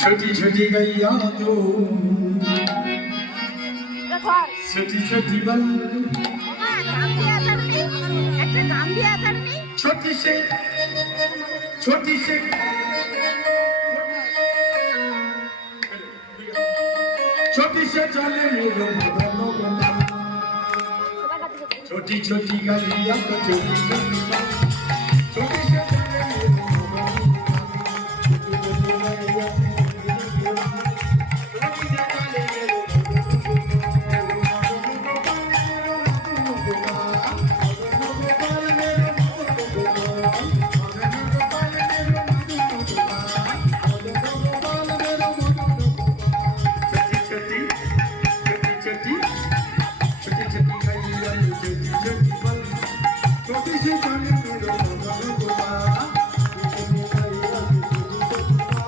छोटी छोटी गैया तो छोटी छोटी बल छोटी से छोटी से छोटी से चले मेरे दोनों छोटी छोटी गैया तो छोटी छोटी बल छोटी से चले मेरे दोनों छोटी छोटी गैया